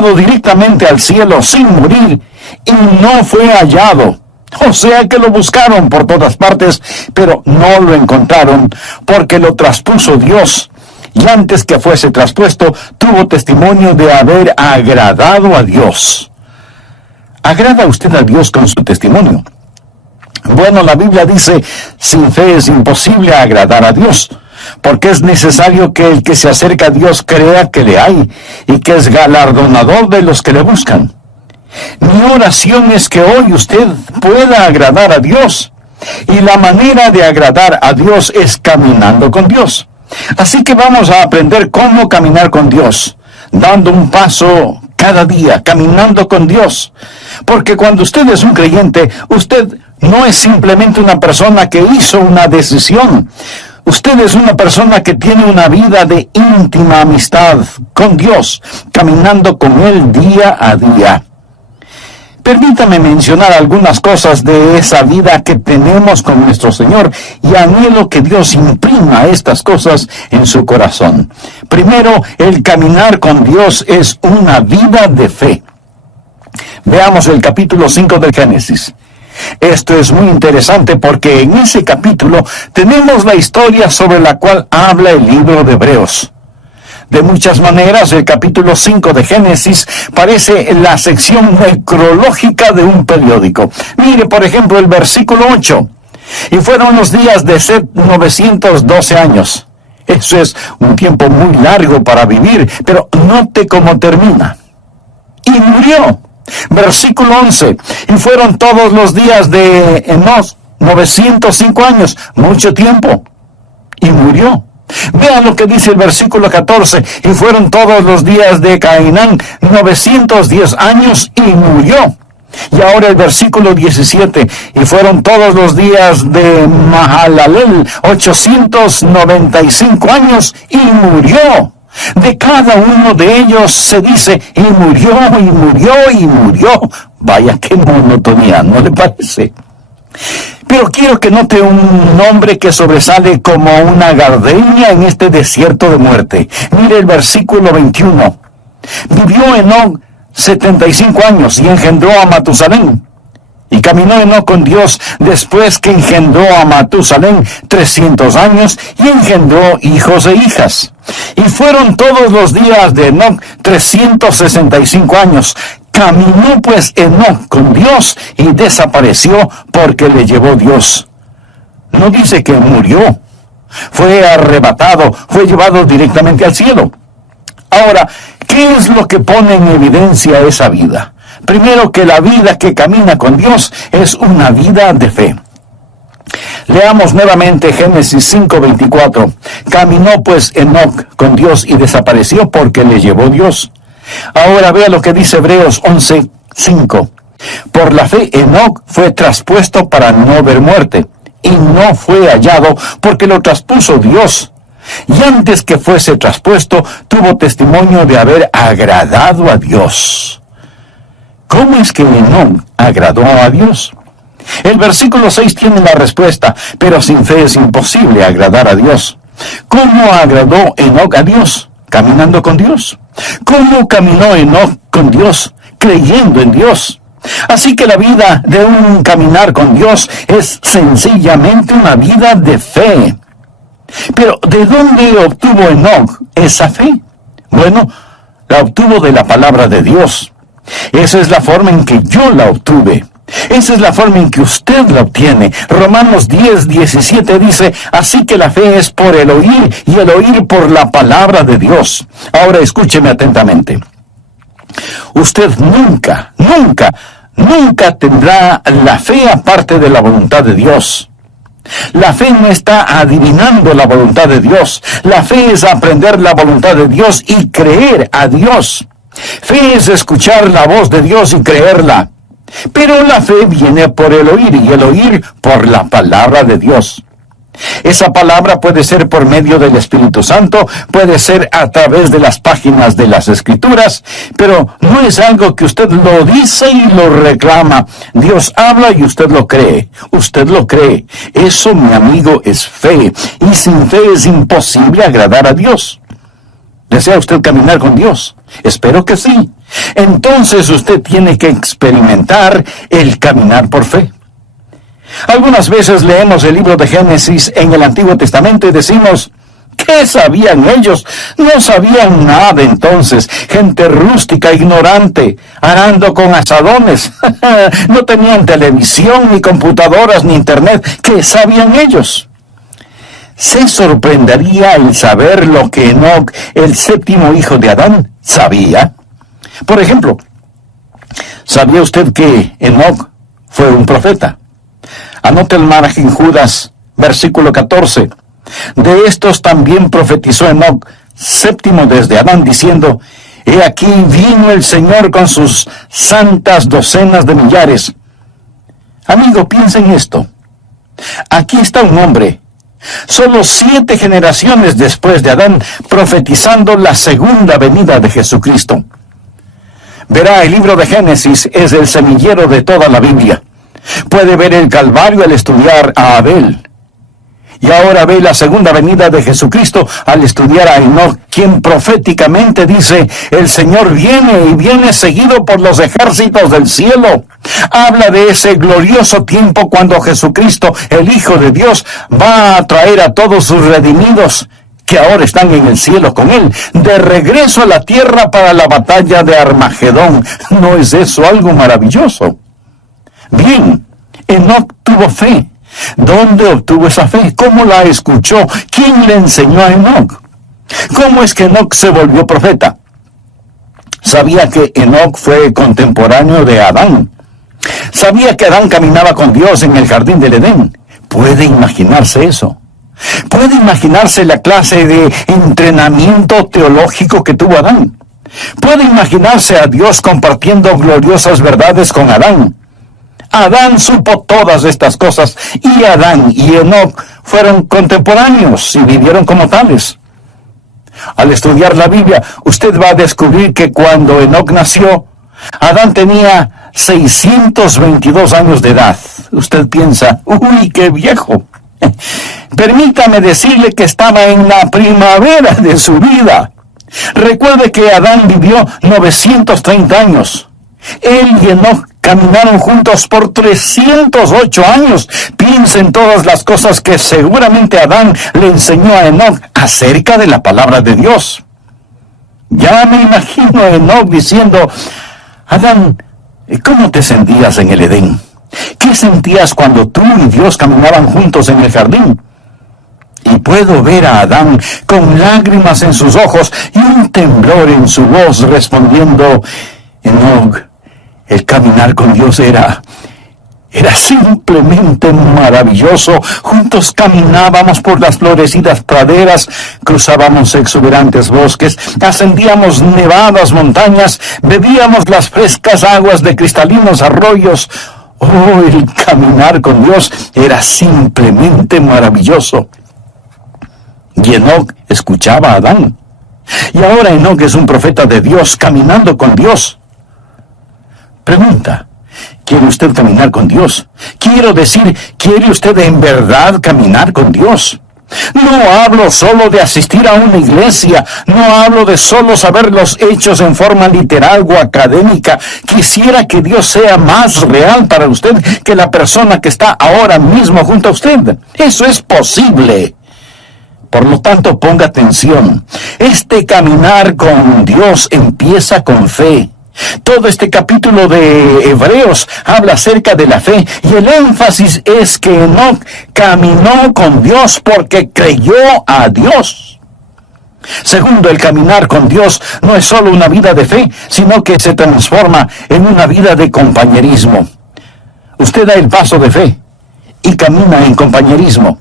directamente al cielo sin morir y no fue hallado. O sea que lo buscaron por todas partes, pero no lo encontraron porque lo traspuso Dios. Y antes que fuese traspuesto, tuvo testimonio de haber agradado a Dios. ¿Agrada usted a Dios con su testimonio? Bueno, la Biblia dice, sin fe es imposible agradar a Dios, porque es necesario que el que se acerca a Dios crea que le hay, y que es galardonador de los que le buscan. Mi oración es que hoy usted pueda agradar a Dios, y la manera de agradar a Dios es caminando con Dios. Así que vamos a aprender cómo caminar con Dios, dando un paso cada día, caminando con Dios. Porque cuando usted es un creyente, usted no es simplemente una persona que hizo una decisión. Usted es una persona que tiene una vida de íntima amistad con Dios, caminando con Él día a día. Permítame mencionar algunas cosas de esa vida que tenemos con nuestro Señor y anhelo que Dios imprima estas cosas en su corazón. Primero, el caminar con Dios es una vida de fe. Veamos el capítulo 5 del Génesis. Esto es muy interesante porque en ese capítulo tenemos la historia sobre la cual habla el libro de Hebreos. De muchas maneras, el capítulo 5 de Génesis parece la sección necrológica de un periódico. Mire, por ejemplo, el versículo 8. Y fueron los días de Set 912 años. Eso es un tiempo muy largo para vivir, pero note cómo termina. Y murió. Versículo 11. Y fueron todos los días de Enos 905 años, mucho tiempo. Y murió. Vean lo que dice el versículo 14. Y fueron todos los días de Cainán 910 años y murió. Y ahora el versículo 17. Y fueron todos los días de Mahalalel 895 años y murió. De cada uno de ellos se dice, y murió, y murió, y murió. Vaya qué monotonía, ¿no le parece? Pero quiero que note un nombre que sobresale como una gardenia en este desierto de muerte. Mire el versículo 21. Vivió Enoc 75 años y engendró a Matusalén. Y caminó Enoc con Dios después que engendró a Matusalén 300 años y engendró hijos e hijas. Y fueron todos los días de Enoc 365 años. Caminó pues Enoc con Dios y desapareció porque le llevó Dios. No dice que murió. Fue arrebatado, fue llevado directamente al cielo. Ahora, ¿qué es lo que pone en evidencia esa vida? Primero, que la vida que camina con Dios es una vida de fe. Leamos nuevamente Génesis 5:24. Caminó pues Enoc con Dios y desapareció porque le llevó Dios. Ahora vea lo que dice Hebreos 11:5. Por la fe Enoc fue traspuesto para no ver muerte, y no fue hallado porque lo traspuso Dios. Y antes que fuese traspuesto, tuvo testimonio de haber agradado a Dios. ¿Cómo es que Enoc agradó a Dios? El versículo 6 tiene la respuesta, pero sin fe es imposible agradar a Dios. ¿Cómo agradó Enoc a Dios? Caminando con Dios. ¿Cómo caminó Enoc con Dios? Creyendo en Dios. Así que la vida de un caminar con Dios es sencillamente una vida de fe. Pero ¿de dónde obtuvo Enoc esa fe? Bueno, la obtuvo de la palabra de Dios. Esa es la forma en que yo la obtuve. Esa es la forma en que usted la obtiene. Romanos 10:17 dice, así que la fe es por el oír y el oír por la palabra de Dios. Ahora escúcheme atentamente. Usted nunca tendrá la fe aparte de la voluntad de Dios. La fe no está adivinando la voluntad de Dios. La fe es aprender la voluntad de Dios y creer a Dios. Fe es escuchar la voz de Dios y creerla. Pero la fe viene por el oír y el oír por la palabra de Dios. Esa palabra puede ser por medio del Espíritu Santo, puede ser a través de las páginas de las Escrituras, pero no es algo que usted lo dice y lo reclama. Dios habla y usted lo cree. Usted lo cree. Eso, mi amigo, es fe. Y sin fe es imposible agradar a Dios. ¿Desea usted caminar con Dios? Espero que sí. Entonces usted tiene que experimentar el caminar por fe. Algunas veces leemos el libro de Génesis en el Antiguo Testamento y decimos, ¿qué sabían ellos? No sabían nada entonces. Gente rústica, ignorante, arando con azadones. No tenían televisión, ni computadoras, ni internet. ¿Qué sabían ellos? Se sorprendería el saber lo que Enoc, el séptimo hijo de Adán, sabía. Por ejemplo, ¿sabía usted que Enoc fue un profeta? Anote el margen en Judas, versículo 14. De estos también profetizó Enoc, séptimo desde Adán, diciendo, he aquí vino el Señor con sus santas docenas de millares. Amigo, piensa en esto. Aquí está un hombre, solo 7 generaciones después de Adán, profetizando la segunda venida de Jesucristo. Verá, el libro de Génesis es el semillero de toda la Biblia. Puede ver el Calvario al estudiar a Abel. Y ahora ve la segunda venida de Jesucristo al estudiar a Enoc, quien proféticamente dice, el Señor viene y viene seguido por los ejércitos del cielo. Habla de ese glorioso tiempo cuando Jesucristo, el Hijo de Dios, va a traer a todos sus redimidos, que ahora están en el cielo con Él, de regreso a la tierra para la batalla de Armagedón. ¿No es eso algo maravilloso? Bien, Enoc tuvo fe. ¿Dónde obtuvo esa fe? ¿Cómo la escuchó? ¿Quién le enseñó a Enoc? ¿Cómo es que Enoc se volvió profeta? Sabía que Enoc fue contemporáneo de Adán. Sabía que Adán caminaba con Dios en el jardín del Edén. ¿Puede imaginarse eso? ¿Puede imaginarse la clase de entrenamiento teológico que tuvo Adán? ¿Puede imaginarse a Dios compartiendo gloriosas verdades con Adán? Adán supo todas estas cosas, y Adán y Enoc fueron contemporáneos y vivieron como tales. Al estudiar la Biblia, usted va a descubrir que cuando Enoc nació, Adán tenía 622 años de edad. Usted piensa, ¡uy, qué viejo! Permítame decirle que estaba en la primavera de su vida. Recuerde que Adán vivió 930 años. Él y Enoc caminaron juntos por 308 años. Piensa en todas las cosas que seguramente Adán le enseñó a Enoc acerca de la palabra de Dios. Ya me imagino a Enoc diciendo, Adán, ¿cómo te sentías en el Edén? ¿Qué sentías cuando tú y Dios caminaban juntos en el jardín? Y puedo ver a Adán con lágrimas en sus ojos y un temblor en su voz respondiendo, Enoc, el caminar con Dios era simplemente maravilloso. Juntos caminábamos por las florecidas praderas, cruzábamos exuberantes bosques, ascendíamos nevadas montañas, bebíamos las frescas aguas de cristalinos arroyos. Oh, el caminar con Dios era simplemente maravilloso. Y Enoc escuchaba a Adán. Y ahora Enoc es un profeta de Dios, caminando con Dios. Pregunta, ¿quiere usted caminar con Dios? Quiero decir, ¿quiere usted en verdad caminar con Dios? No hablo solo de asistir a una iglesia, no hablo de solo saber los hechos en forma literal o académica. Quisiera que Dios sea más real para usted que la persona que está ahora mismo junto a usted. Eso es posible. Por lo tanto, ponga atención. Este caminar con Dios empieza con fe. Todo este capítulo de Hebreos habla acerca de la fe, y el énfasis es que Enoc caminó con Dios porque creyó a Dios. Segundo, el caminar con Dios no es solo una vida de fe, sino que se transforma en una vida de compañerismo. Usted da el paso de fe y camina en compañerismo.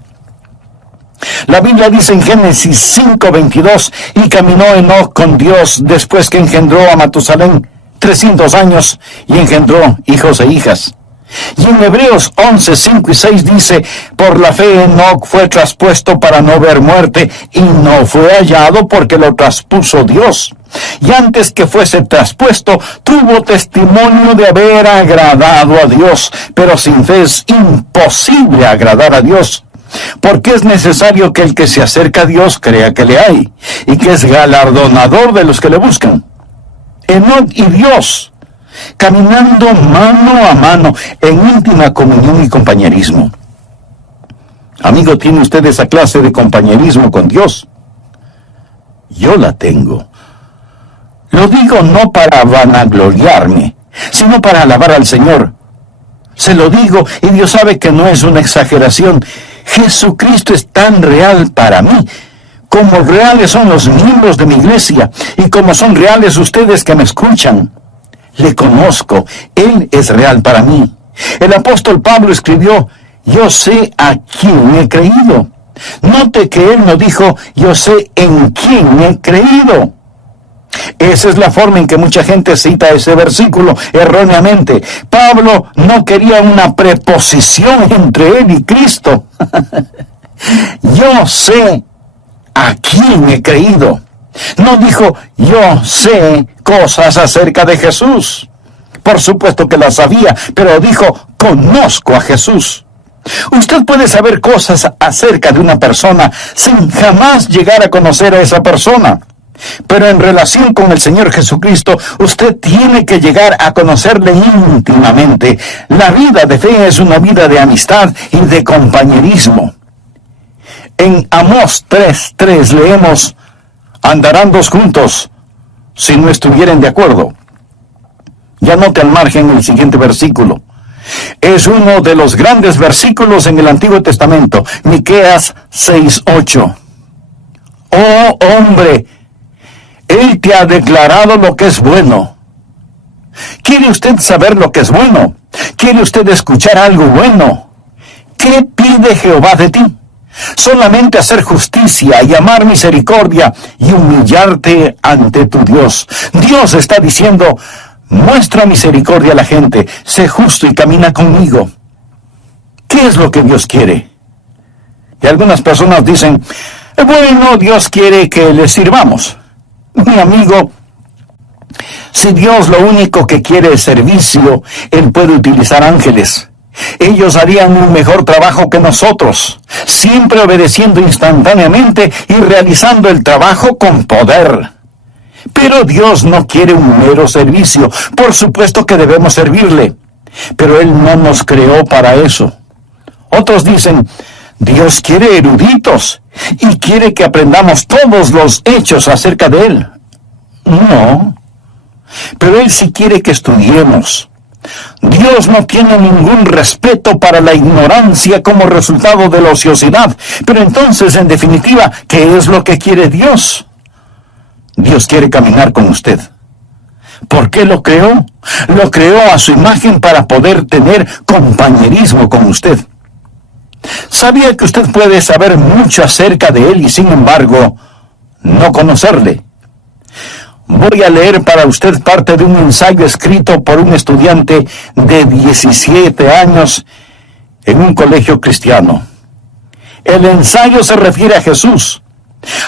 La Biblia dice en Génesis 5:22, y caminó Enoc con Dios después que engendró a Matusalén 300 años y engendró hijos e hijas. Y en Hebreos 11:5 y 6 dice, por la fe Enoc fue traspuesto para no ver muerte, y no fue hallado porque lo traspuso Dios. Y antes que fuese traspuesto, tuvo testimonio de haber agradado a Dios, pero sin fe es imposible agradar a Dios. Porque es necesario que el que se acerca a Dios crea que le hay, y que es galardonador de los que le buscan. Enoc y Dios, caminando mano a mano en íntima comunión y compañerismo. Amigo, ¿tiene usted esa clase de compañerismo con Dios? Yo la tengo. Lo digo no para vanagloriarme, sino para alabar al Señor. Se lo digo, y Dios sabe que no es una exageración. Jesucristo es tan real para mí, como reales son los miembros de mi iglesia, y como son reales ustedes que me escuchan. Le conozco, Él es real para mí. El apóstol Pablo escribió, yo sé a quién he creído. Note que él no dijo, yo sé en quién he creído. Esa es la forma en que mucha gente cita ese versículo erróneamente. Pablo no quería una preposición entre él y Cristo. Yo sé a quién he creído. No dijo, yo sé cosas acerca de Jesús. Por supuesto que las sabía, pero dijo, conozco a Jesús. Usted puede saber cosas acerca de una persona sin jamás llegar a conocer a esa persona. Pero en relación con el Señor Jesucristo, usted tiene que llegar a conocerle íntimamente. La vida de fe es una vida de amistad y de compañerismo. En Amós 3:3 leemos, andarán dos juntos si no estuvieren de acuerdo. Ya note al margen el siguiente versículo. Es uno de los grandes versículos en el Antiguo Testamento, Miqueas 6:8. Oh hombre, Él te ha declarado lo que es bueno. ¿Quiere usted saber lo que es bueno? ¿Quiere usted escuchar algo bueno? ¿Qué pide Jehová de ti? Solamente hacer justicia y amar misericordia y humillarte ante tu Dios. Dios está diciendo, muestra misericordia a la gente, sé justo y camina conmigo. ¿Qué es lo que Dios quiere? Y algunas personas dicen, bueno, Dios quiere que le sirvamos. Mi amigo, si Dios lo único que quiere es servicio, Él puede utilizar ángeles. Ellos harían un mejor trabajo que nosotros, siempre obedeciendo instantáneamente y realizando el trabajo con poder. Pero Dios no quiere un mero servicio. Por supuesto que debemos servirle, pero Él no nos creó para eso. Otros dicen, Dios quiere eruditos y quiere que aprendamos todos los hechos acerca de Él. No, pero Él sí quiere que estudiemos. Dios no tiene ningún respeto para la ignorancia como resultado de la ociosidad. Pero entonces, en definitiva, ¿qué es lo que quiere Dios? Dios quiere caminar con usted. ¿Por qué lo creó? Lo creó a su imagen para poder tener compañerismo con usted. ¿Sabía que usted puede saber mucho acerca de Él y sin embargo no conocerle? Voy a leer para usted parte de un ensayo escrito por un estudiante de 17 años en un colegio cristiano. El ensayo se refiere a Jesús.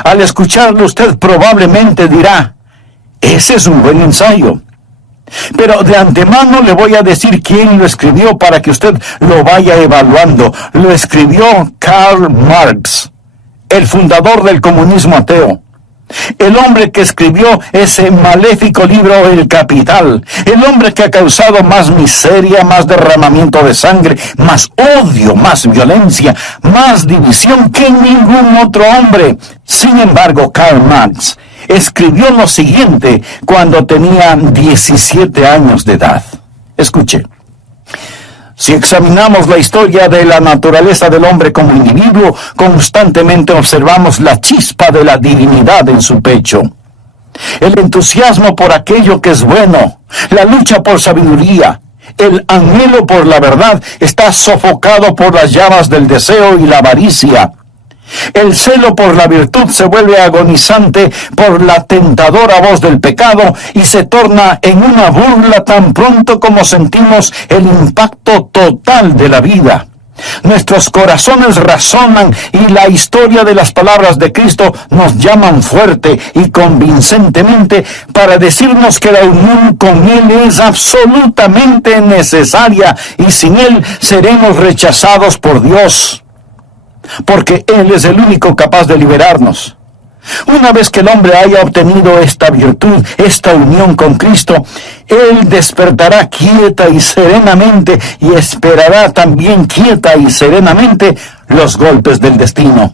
Al escucharlo usted probablemente dirá, ese es un buen ensayo. Pero de antemano le voy a decir quién lo escribió para que usted lo vaya evaluando. Lo escribió Karl Marx, el fundador del comunismo ateo. El hombre que escribió ese maléfico libro El Capital. El hombre que ha causado más miseria, más derramamiento de sangre, más odio, más violencia, más división que ningún otro hombre. Sin embargo, Karl Marx escribió lo siguiente cuando tenía 17 años de edad. Escuche. Si examinamos la historia de la naturaleza del hombre como individuo, constantemente observamos la chispa de la divinidad en su pecho. El entusiasmo por aquello que es bueno, la lucha por sabiduría, el anhelo por la verdad está sofocado por las llamas del deseo y la avaricia. El celo por la virtud se vuelve agonizante por la tentadora voz del pecado y se torna en una burla tan pronto como sentimos el impacto total de la vida. Nuestros corazones razonan y la historia de las palabras de Cristo nos llaman fuerte y convincentemente para decirnos que la unión con Él es absolutamente necesaria y sin Él seremos rechazados por Dios. Porque Él es el único capaz de liberarnos. Una vez que el hombre haya obtenido esta virtud, esta unión con Cristo, él despertará quieta y serenamente y esperará también quieta y serenamente los golpes del destino.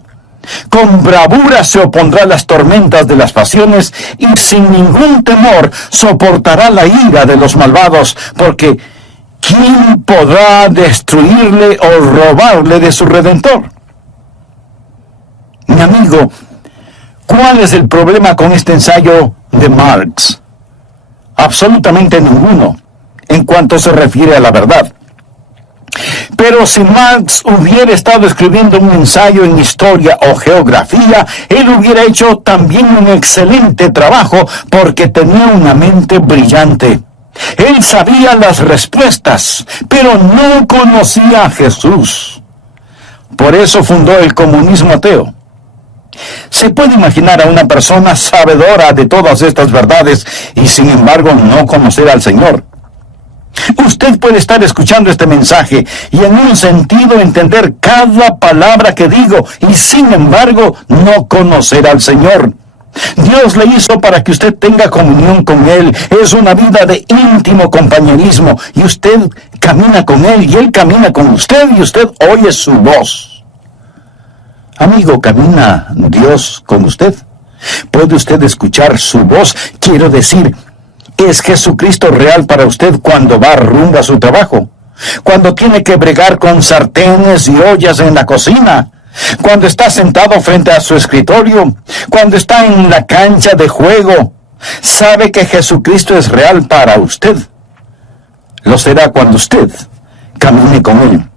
Con bravura se opondrá a las tormentas de las pasiones y sin ningún temor soportará la ira de los malvados, porque ¿quién podrá destruirle o robarle de su Redentor? Mi amigo, ¿cuál es el problema con este ensayo de Marx? Absolutamente ninguno, en cuanto se refiere a la verdad. Pero si Marx hubiera estado escribiendo un ensayo en historia o geografía, él hubiera hecho también un excelente trabajo porque tenía una mente brillante. Él sabía las respuestas, pero no conocía a Jesús. Por eso fundó el comunismo ateo. Se puede imaginar a una persona sabedora de todas estas verdades y sin embargo no conocer al Señor. Usted puede estar escuchando este mensaje y en un sentido entender cada palabra que digo y sin embargo no conocer al Señor. Dios le hizo para que usted tenga comunión con Él. Es una vida de íntimo compañerismo y usted camina con Él y Él camina con usted y usted oye su voz. Amigo, ¿camina Dios con usted? ¿Puede usted escuchar su voz? Quiero decir, ¿es Jesucristo real para usted cuando va rumbo a su trabajo? Cuando tiene que bregar con sartenes y ollas en la cocina. Cuando está sentado frente a su escritorio. Cuando está en la cancha de juego. ¿Sabe que Jesucristo es real para usted? Lo será cuando usted camine con Él.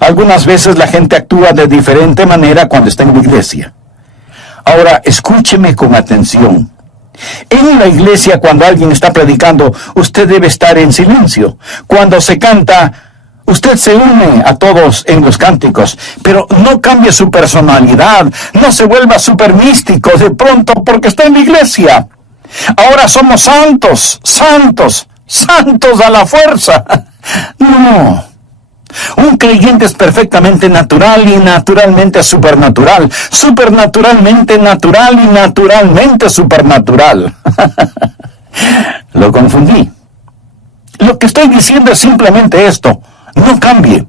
Algunas veces la gente actúa de diferente manera cuando está en la iglesia. Ahora, escúcheme con atención. En la iglesia, cuando alguien está predicando, usted debe estar en silencio. Cuando se canta, usted se une a todos en los cánticos, pero no cambie su personalidad, no se vuelva súper místico de pronto porque está en la iglesia. Ahora somos santos, santos, santos a la fuerza. No. Un creyente es perfectamente natural y naturalmente supernatural, supernaturalmente natural y naturalmente supernatural. Lo confundí. Lo que estoy diciendo es simplemente esto: no cambie.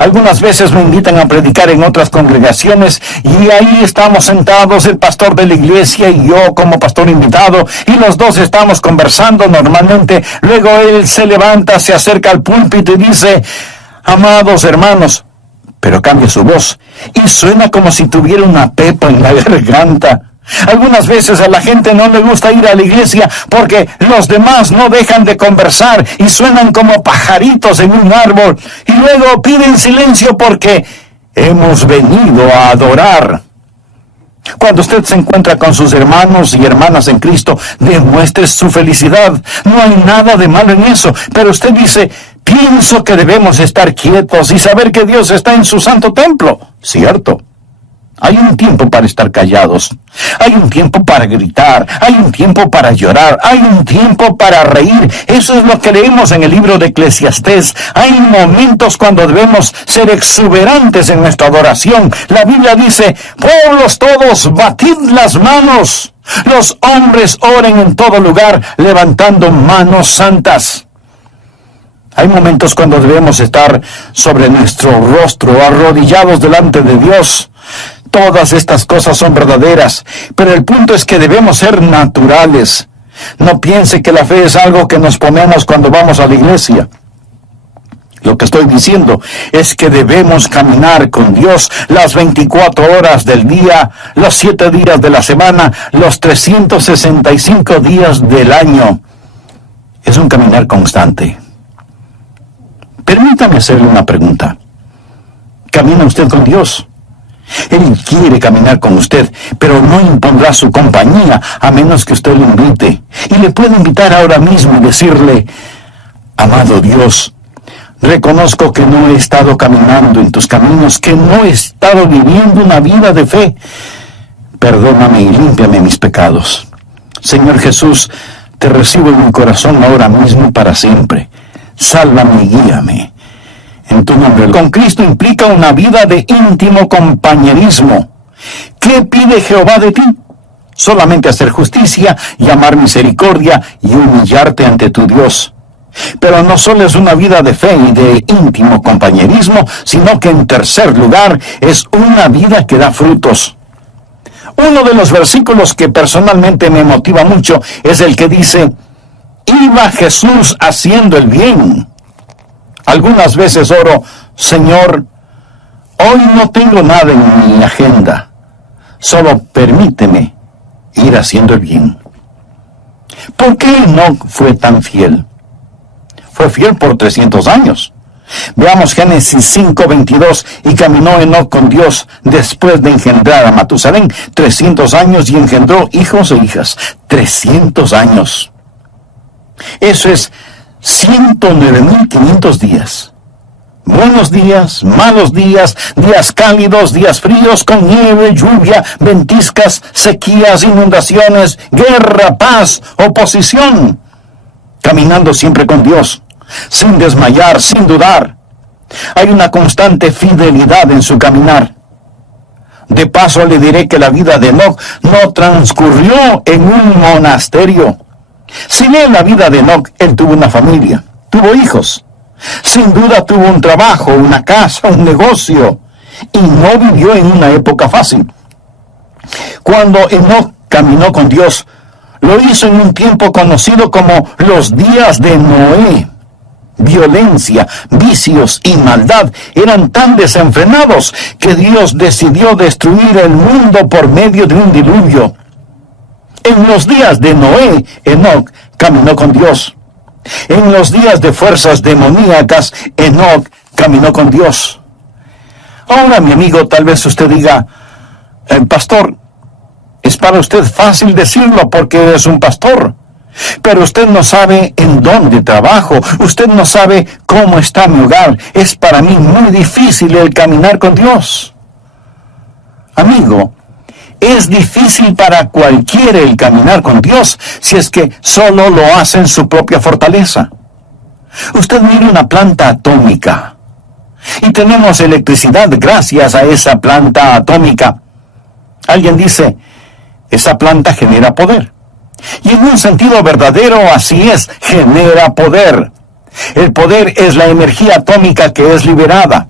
Algunas veces me invitan a predicar en otras congregaciones y ahí estamos sentados, el pastor de la iglesia y yo como pastor invitado, y los dos estamos conversando normalmente. Luego él se levanta, se acerca al púlpito y dice: amados hermanos, pero cambia su voz y suena como si tuviera una pepa en la garganta. Algunas veces a la gente no le gusta ir a la iglesia porque los demás no dejan de conversar y suenan como pajaritos en un árbol, y luego piden silencio porque hemos venido a adorar. Cuando usted se encuentra con sus hermanos y hermanas en Cristo, demuestre su felicidad. No hay nada de malo en eso, pero usted dice: pienso que debemos estar quietos y saber que Dios está en su santo templo. ¿Cierto? Hay un tiempo para estar callados, hay un tiempo para gritar, hay un tiempo para llorar, hay un tiempo para reír. Eso es lo que leemos en el libro de Eclesiastés. Hay momentos cuando debemos ser exuberantes en nuestra adoración. La Biblia dice: pueblos todos, batid las manos. Los hombres oren en todo lugar, levantando manos santas. Hay momentos cuando debemos estar sobre nuestro rostro, arrodillados delante de Dios. Todas estas cosas son verdaderas, pero el punto es que debemos ser naturales. No piense que la fe es algo que nos ponemos cuando vamos a la iglesia. Lo que estoy diciendo es que debemos caminar con Dios las 24 horas del día, los 7 días de la semana, los 365 días del año. Es un caminar constante. Permítame hacerle una pregunta. ¿Camina usted con Dios? Él quiere caminar con usted, pero no impondrá su compañía a menos que usted lo invite. Y le puede invitar ahora mismo y decirle: amado Dios, reconozco que no he estado caminando en tus caminos, que no he estado viviendo una vida de fe. Perdóname y límpiame mis pecados. Señor Jesús, te recibo en mi corazón ahora mismo y para siempre. Sálvame y guíame. En tu nombre. Con Cristo implica una vida de íntimo compañerismo. ¿Qué pide Jehová de ti? Solamente hacer justicia, llamar misericordia y humillarte ante tu Dios. Pero no solo es una vida de fe y de íntimo compañerismo, sino que en tercer lugar es una vida que da frutos. Uno de los versículos que personalmente me motiva mucho es el que dice: iba Jesús haciendo el bien. Algunas veces oro: Señor, hoy no tengo nada en mi agenda, solo permíteme ir haciendo el bien. ¿Por qué Enoc fue tan fiel? Fue fiel por 300 años. Veamos Génesis 5:22. Y caminó Enoc con Dios después de engendrar a Matusalén 300 años y engendró hijos e hijas. 300 años. Eso es 109.500 días. Buenos días, malos días, días cálidos, días fríos, con nieve, lluvia, ventiscas, sequías, inundaciones, guerra, paz, oposición. Caminando siempre con Dios, sin desmayar, sin dudar. Hay una constante fidelidad en su caminar. De paso le diré que la vida de Enoc no transcurrió en un monasterio. Si lee la vida de Enoc, él tuvo una familia, tuvo hijos. Sin duda tuvo un trabajo, una casa, un negocio, y no vivió en una época fácil. Cuando Enoc caminó con Dios, lo hizo en un tiempo conocido como los días de Noé. Violencia, vicios y maldad eran tan desenfrenados que Dios decidió destruir el mundo por medio de un diluvio. En los días de Noé, Enoc caminó con Dios. En los días de fuerzas demoníacas, Enoc caminó con Dios. Ahora, mi amigo, tal vez usted diga: pastor, es para usted fácil decirlo porque es un pastor, pero usted no sabe en dónde trabajo, usted no sabe cómo está mi hogar. Es para mí muy difícil el caminar con Dios. Amigo, es difícil para cualquiera el caminar con Dios si es que solo lo hace en su propia fortaleza. Usted mire una planta atómica y tenemos electricidad gracias a esa planta atómica. Alguien dice: esa planta genera poder. Y en un sentido verdadero así es, genera poder. El poder es la energía atómica que es liberada.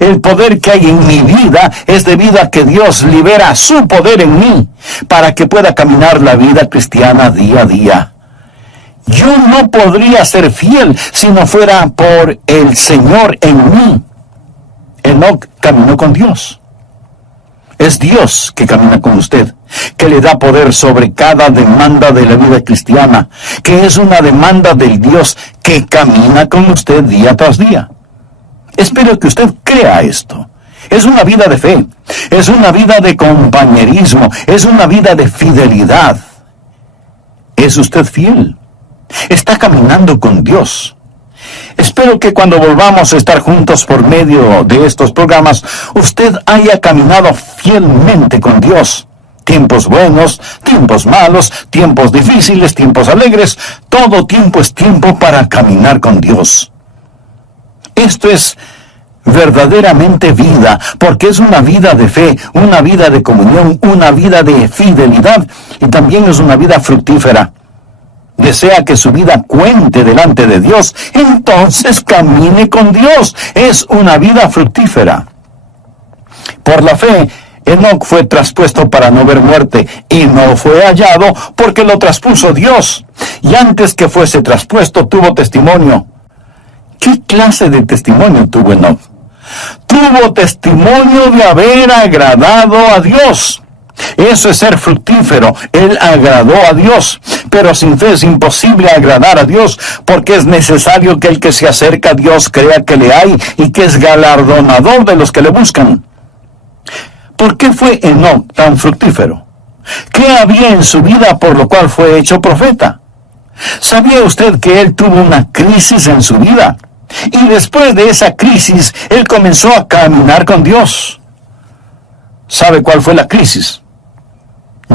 El poder que hay en mi vida es debido a que Dios libera su poder en mí para que pueda caminar la vida cristiana día a día. Yo no podría ser fiel si no fuera por el Señor en mí. Enoc caminó con Dios. Es Dios que camina con usted, que le da poder sobre cada demanda de la vida cristiana, que es una demanda del Dios que camina con usted día tras día. Espero que usted crea esto. Es una vida de fe, es una vida de compañerismo, es una vida de fidelidad. ¿Es usted fiel? Está caminando con Dios. Espero que cuando volvamos a estar juntos por medio de estos programas, usted haya caminado fielmente con Dios. Tiempos buenos, tiempos malos, tiempos difíciles, tiempos alegres, todo tiempo es tiempo para caminar con Dios. Esto es verdaderamente vida, porque es una vida de fe, una vida de comunión, una vida de fidelidad, y también es una vida fructífera. Desea que su vida cuente delante de Dios, entonces camine con Dios. Es una vida fructífera. Por la fe, Enoc fue traspuesto para no ver muerte, y no fue hallado porque lo traspuso Dios. Y antes que fuese traspuesto, tuvo testimonio. ¿Qué clase de testimonio tuvo Enoc? Tuvo testimonio de haber agradado a Dios. Eso es ser fructífero. Él agradó a Dios. Pero sin fe es imposible agradar a Dios, porque es necesario que el que se acerca a Dios crea que le hay y que es galardonador de los que le buscan. ¿Por qué fue Enoc tan fructífero? ¿Qué había en su vida por lo cual fue hecho profeta? ¿Sabía usted que él tuvo una crisis en su vida? Y después de esa crisis, él comenzó a caminar con Dios. ¿Sabe cuál fue la crisis?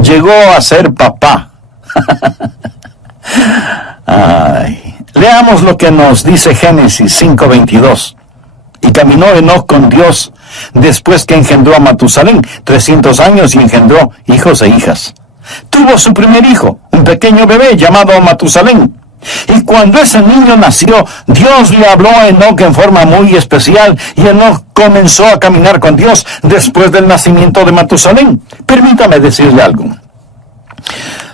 Llegó a ser papá. Leamos lo que nos dice Génesis 5:22. Y caminó Enoc con Dios después que engendró a Matusalén 300 años y engendró hijos e hijas. Tuvo su primer hijo, un pequeño bebé llamado Matusalén. Y cuando ese niño nació, Dios le habló a Enoc en forma muy especial, y Enoc comenzó a caminar con Dios después del nacimiento de Matusalén. Permítame decirle algo.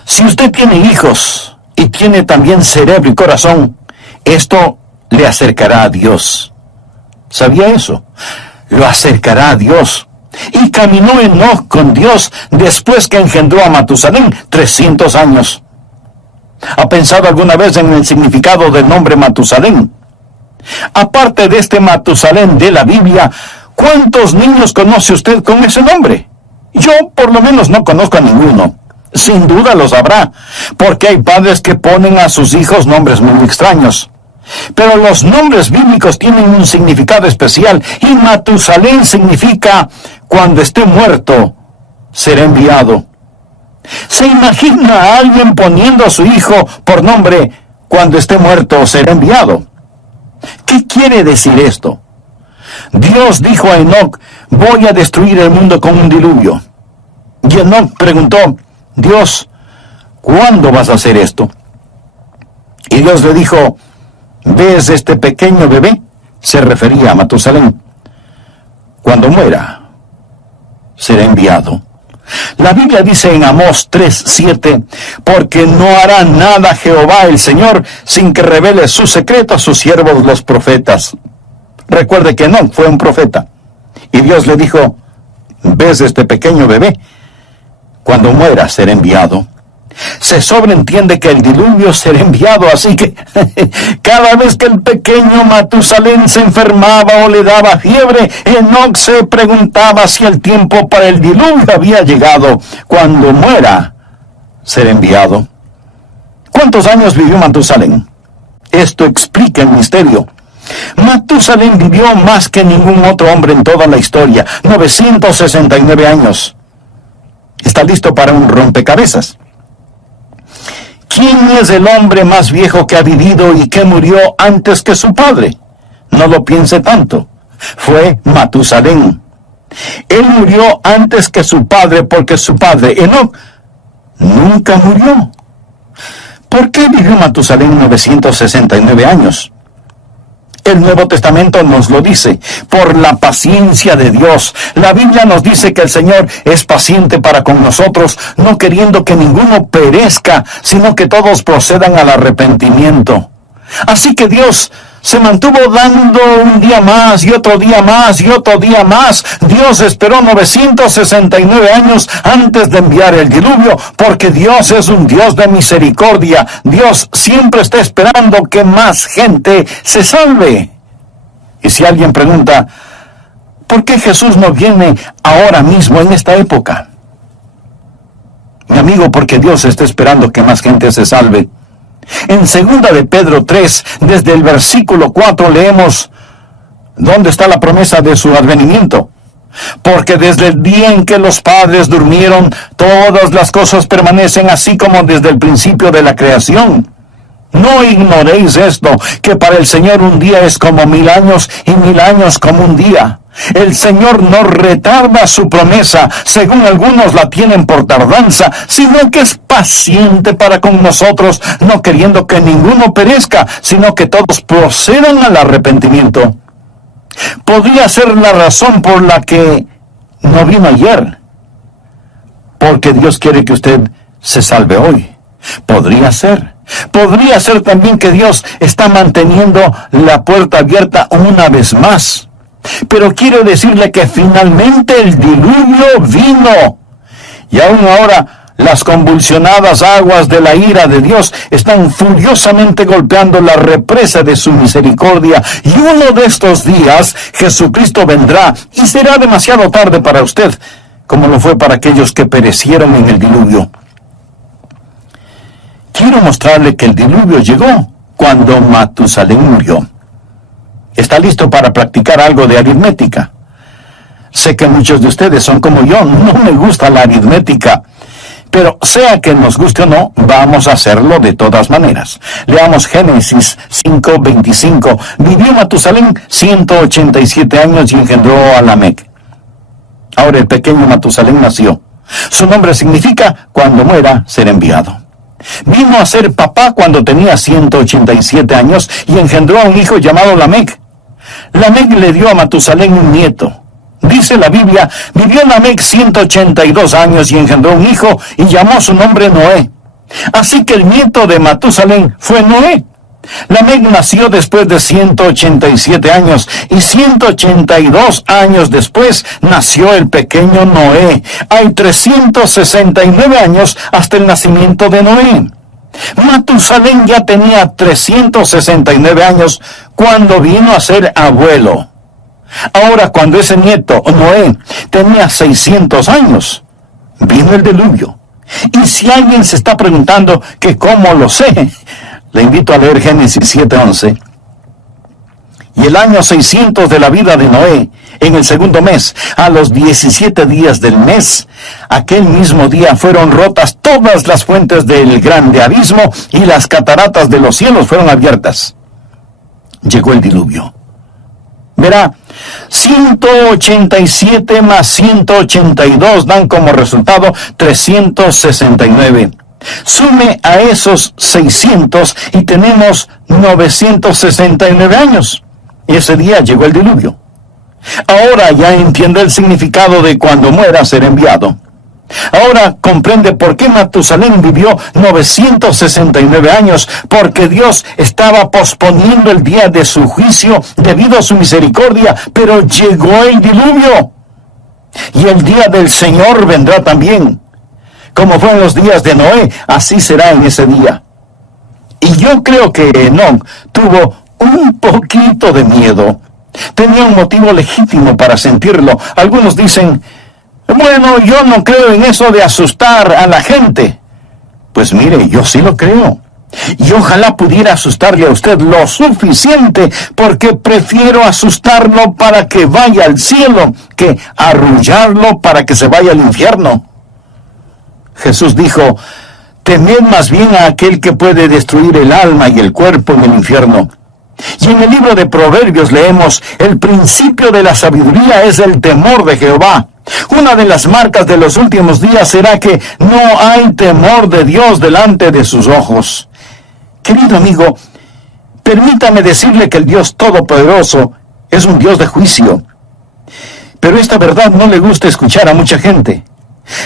Si usted tiene hijos y tiene también cerebro y corazón, esto le acercará a Dios. ¿Sabía eso? Lo acercará a Dios. Y caminó Enoc con Dios después que engendró a Matusalén 300 años. ¿Ha pensado alguna vez en el significado del nombre Matusalén? Aparte de este Matusalén de la Biblia, ¿cuántos niños conoce usted con ese nombre? Yo por lo menos no conozco a ninguno. Sin duda los habrá, porque hay padres que ponen a sus hijos nombres muy extraños. Pero los nombres bíblicos tienen un significado especial, y Matusalén significa cuando esté muerto, será enviado. ¿Se imagina a alguien poniendo a su hijo por nombre cuando esté muerto, será enviado? ¿Qué quiere decir esto? Dios dijo a Enoc, voy a destruir el mundo con un diluvio. Y Enoc preguntó, Dios, ¿cuándo vas a hacer esto? Y Dios le dijo, ¿ves este pequeño bebé? Se refería a Matusalén. Cuando muera, será enviado. La Biblia dice en Amós 3:7, porque no hará nada Jehová el Señor sin que revele su secreto a sus siervos los profetas. Recuerde que Enoc fue un profeta. Y Dios le dijo, ¿ves este pequeño bebé? Cuando muera será enviado. Se sobreentiende que el diluvio será enviado, así que cada vez que el pequeño Matusalén se enfermaba o le daba fiebre, Enoc se preguntaba si el tiempo para el diluvio había llegado. Cuando muera, será enviado. ¿Cuántos años vivió Matusalén? Esto explica el misterio. Matusalén vivió más que ningún otro hombre en toda la historia, 969 años. ¿Está listo para un rompecabezas? ¿Quién es el hombre más viejo que ha vivido y que murió antes que su padre? No lo piense tanto. Fue Matusalén. Él murió antes que su padre porque su padre, Enoc, nunca murió. ¿Por qué vivió Matusalén 969 años? El Nuevo Testamento nos lo dice, por la paciencia de Dios. La Biblia nos dice que el Señor es paciente para con nosotros, no queriendo que ninguno perezca, sino que todos procedan al arrepentimiento. Así que Dios se mantuvo dando un día más y otro día más y otro día más. Dios esperó 969 años antes de enviar el diluvio, porque Dios es un Dios de misericordia. Dios siempre está esperando que más gente se salve. Y si alguien pregunta, ¿por qué Jesús no viene ahora mismo en esta época? Mi amigo, porque Dios está esperando que más gente se salve. En 2 de Pedro 3, desde el versículo 4 leemos, ¿dónde está la promesa de su advenimiento? Porque desde el día en que los padres durmieron, todas las cosas permanecen así como desde el principio de la creación. No ignoréis esto, que para el Señor un día es como 1000 años y 1000 años como un día. El Señor no retarda su promesa, según algunos la tienen por tardanza, sino que es paciente para con nosotros, no queriendo que ninguno perezca, sino que todos procedan al arrepentimiento. Podría ser la razón por la que no vino ayer, porque Dios quiere que usted se salve hoy. Podría ser. Podría ser también que Dios está manteniendo la puerta abierta una vez más. Pero quiero decirle que finalmente el diluvio vino. Y aún ahora las convulsionadas aguas de la ira de Dios están furiosamente golpeando la represa de su misericordia. Y uno de estos días Jesucristo vendrá y será demasiado tarde para usted, como lo fue para aquellos que perecieron en el diluvio. Quiero mostrarle que el diluvio llegó cuando Matusalén murió. ¿Está listo para practicar algo de aritmética? Sé que muchos de ustedes son como yo, no me gusta la aritmética, Pero sea que nos guste o no, vamos a hacerlo de todas maneras. Leamos Génesis 5:25. Vivió Matusalén 187 años y engendró a Lamec. Ahora el pequeño Matusalén nació. Su nombre significa cuando muera ser enviado. Vino a ser papá cuando tenía 187 años y engendró a un hijo llamado Lamec. Lamec le dio a Matusalén un nieto. Dice la Biblia, vivió Lamec 182 años y engendró un hijo y llamó su nombre Noé. Así que el nieto de Matusalén fue Noé. Lamec nació después de 187 años y 182 años después nació el pequeño Noé. Hay 369 años hasta el nacimiento de Noé. Matusalén ya tenía 369 años cuando vino a ser abuelo. Ahora, cuando ese nieto, Noé, tenía 600 años, vino el diluvio. Y si alguien se está preguntando que cómo lo sé, le invito a leer Génesis 7:11. Y el año 600 de la vida de Noé, en el segundo mes, a los 17 días del mes, aquel mismo día fueron rotas todas las fuentes del grande abismo y las cataratas de los cielos fueron abiertas. Llegó el diluvio. Verá, 187 más 182 dan como resultado 369. Sume a esos 600 y tenemos 969 años. Ese día llegó el diluvio. Ahora ya entiende el significado de cuando muera ser enviado. Ahora comprende por qué Matusalén vivió 969 años, porque Dios estaba posponiendo el día de su juicio debido a su misericordia, pero llegó el diluvio. Y el día del Señor vendrá también. Como fue en los días de Noé, así será en ese día. Y yo creo que Enoc tuvo un poquito de miedo. Tenía un motivo legítimo para sentirlo. Algunos dicen, bueno, yo no creo en eso de asustar a la gente. Pues mire, yo sí lo creo. Y ojalá pudiera asustarle a usted lo suficiente, porque prefiero asustarlo para que vaya al cielo que arrullarlo para que se vaya al infierno. Jesús dijo, temed más bien a aquel que puede destruir el alma y el cuerpo en el infierno. Y en el libro de Proverbios leemos, el principio de la sabiduría es el temor de Jehová. Una de las marcas de los últimos días será que no hay temor de Dios delante de sus ojos. Querido amigo, permítame decirle que el Dios Todopoderoso es un Dios de juicio. Pero esta verdad no le gusta escuchar a mucha gente.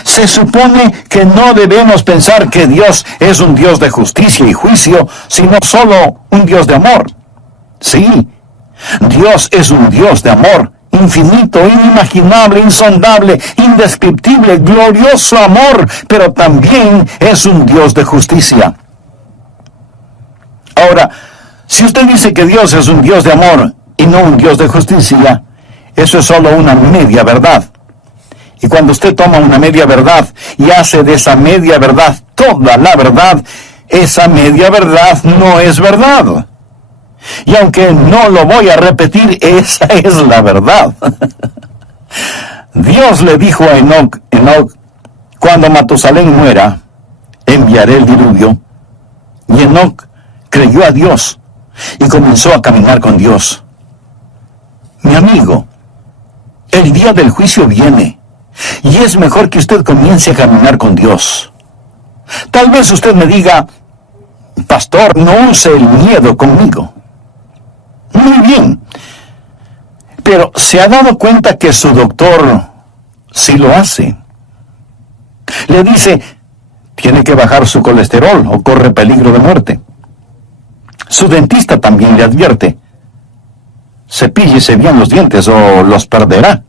Se supone que no debemos pensar que Dios es un Dios de justicia y juicio, sino solo un Dios de amor. Sí, Dios es un Dios de amor, infinito, inimaginable, insondable, indescriptible, glorioso amor, pero también es un Dios de justicia. Ahora, si usted dice que Dios es un Dios de amor y no un Dios de justicia, eso es solo una media verdad. Y cuando usted toma una media verdad y hace de esa media verdad toda la verdad, esa media verdad no es verdad. Y aunque no lo voy a repetir, esa es la verdad. Dios le dijo a Enoc, cuando Matusalén muera, enviaré el diluvio. Y Enoc creyó a Dios y comenzó a caminar con Dios. Mi amigo, el día del juicio viene, y es mejor que usted comience a caminar con Dios. Tal vez usted me diga, pastor, no use el miedo conmigo. Muy bien, pero ¿se ha dado cuenta que su doctor sí lo hace? Le dice, tiene que bajar su colesterol o corre peligro de muerte. Su dentista también le advierte, cepíllese bien los dientes o los perderá.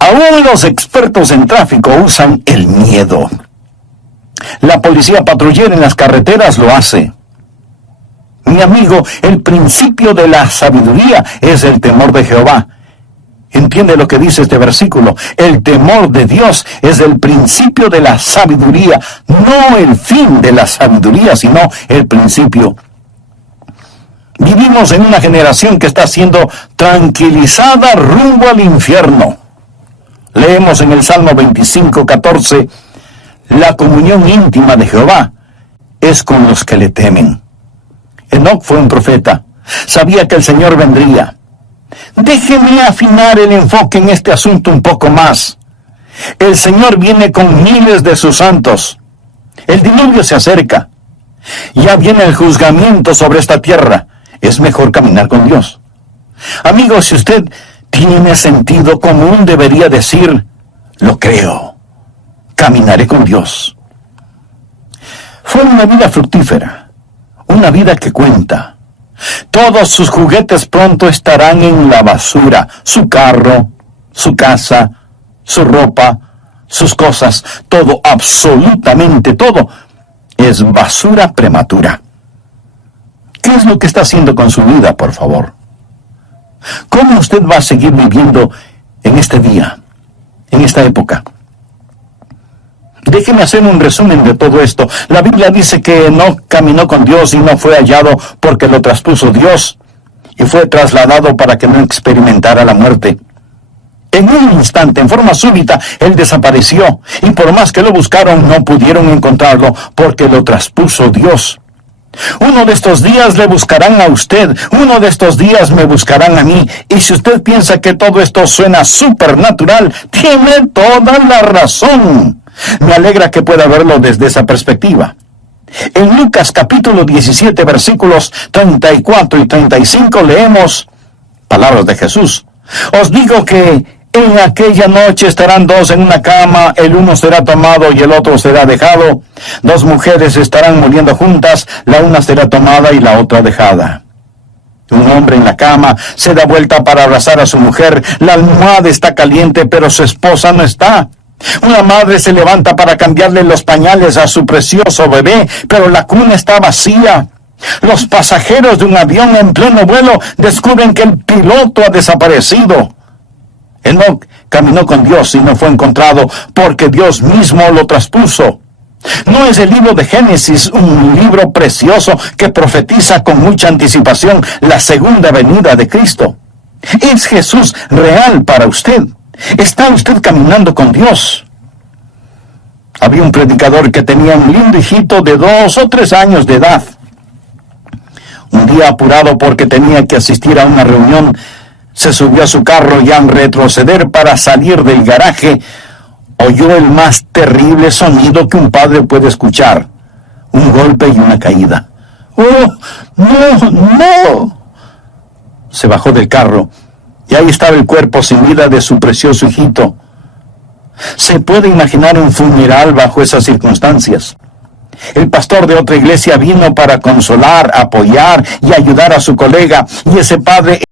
Aún los expertos en tráfico usan el miedo. La policía patrullera en las carreteras lo hace. Mi amigo, el principio de la sabiduría es el temor de Jehová. ¿Entiende lo que dice este versículo? El temor de Dios es el principio de la sabiduría, no el fin de la sabiduría, sino el principio. Vivimos en una generación que está siendo tranquilizada rumbo al infierno. Leemos en el Salmo 25:14, la comunión íntima de Jehová es con los que le temen. Enoc fue un profeta, sabía que el Señor vendría. Déjeme afinar el enfoque en este asunto un poco más. El Señor viene con miles de sus santos. El diluvio se acerca. Ya viene el juzgamiento sobre esta tierra. Es mejor caminar con Dios. Amigo, si usted tiene sentido común, debería decir, lo creo. Caminaré con Dios. Fue una vida fructífera, una vida que cuenta. Todos sus juguetes pronto estarán en la basura. Su carro, su casa, su ropa, sus cosas, todo, absolutamente todo, es basura prematura. ¿Qué es lo que está haciendo con su vida, por favor? ¿Cómo usted va a seguir viviendo en este día, en esta época? Déjeme hacer un resumen de todo esto. La Biblia dice que no caminó con Dios y no fue hallado porque lo traspuso Dios y fue trasladado para que no experimentara la muerte. En un instante, en forma súbita, él desapareció y por más que lo buscaron no pudieron encontrarlo porque lo traspuso Dios. Uno de estos días le buscarán a usted, uno de estos días me buscarán a mí, y si usted piensa que todo esto suena supernatural, tiene toda la razón. Me alegra que pueda verlo desde esa perspectiva. En Lucas capítulo 17, versículos 34 y 35 leemos palabras de Jesús. Os digo que en aquella noche estarán dos en una cama, el uno será tomado y el otro será dejado. Dos mujeres estarán muriendo juntas, la una será tomada y la otra dejada. Un hombre en la cama se da vuelta para abrazar a su mujer. La almohada está caliente, pero su esposa no está. Una madre se levanta para cambiarle los pañales a su precioso bebé, pero la cuna está vacía. Los pasajeros de un avión en pleno vuelo descubren que el piloto ha desaparecido. Enoc caminó con Dios y no fue encontrado porque Dios mismo lo traspuso. ¿No es el libro de Génesis un libro precioso que profetiza con mucha anticipación la segunda venida de Cristo? ¿Es Jesús real para usted? ¿Está usted caminando con Dios? Había un predicador que tenía un lindo hijito de 2 o 3 años de edad. Un día, apurado porque tenía que asistir a una reunión, se subió a su carro y al retroceder para salir del garaje, oyó el más terrible sonido que un padre puede escuchar: un golpe y una caída. ¡Oh, no, no! Se bajó del carro y ahí estaba el cuerpo sin vida de su precioso hijito. ¿Se puede imaginar un funeral bajo esas circunstancias? El pastor de otra iglesia vino para consolar, apoyar y ayudar a su colega, y ese padre